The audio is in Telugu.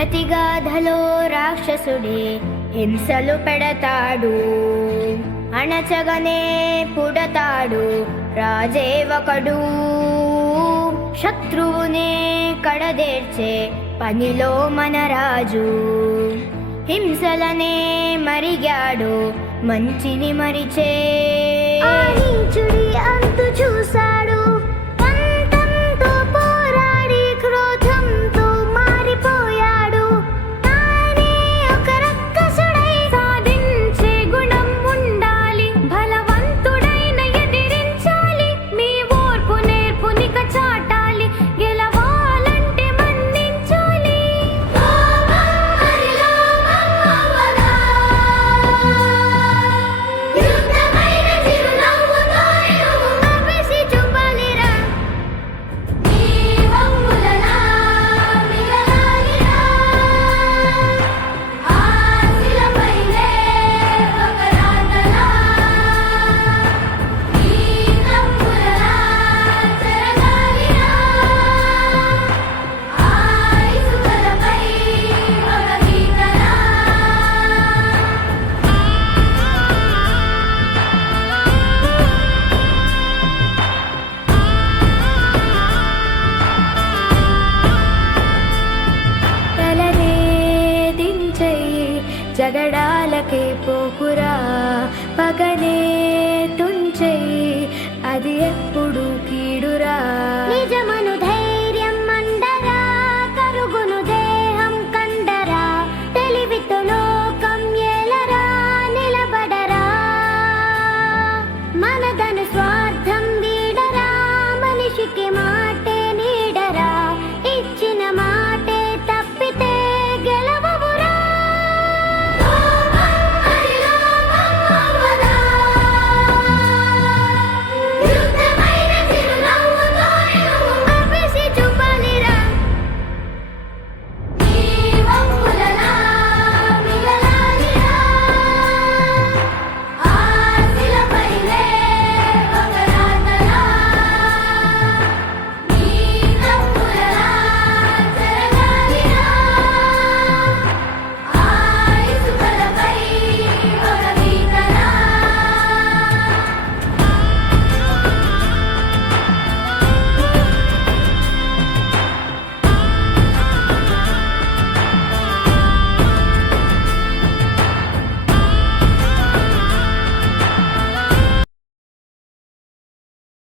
ప్రతిగాధలో రాక్షసుడే హింసలు పెడతాడు, అణచగనే పుడతాడు రాజే ఒకడు. శత్రువునే కడదేర్చే పనిలో మన రాజు, హింసలనే మరిగాడు మంచిని మరిచే. ఆ నీచుడి అంతు చూశాడు, పంతంతో పోరాడి క్రోధంతో మారిపోయాడు. తానే ఒక రక్కసుడై సాధించే గుణం ఉండాలి, బలవంతుడైన ఎదిరించాలి. మీ ఓర్పు నేర్పునిక చాటాలి, గెలవాలంటే మన్నించాలి. జగడాలకే పోకురా, పగనే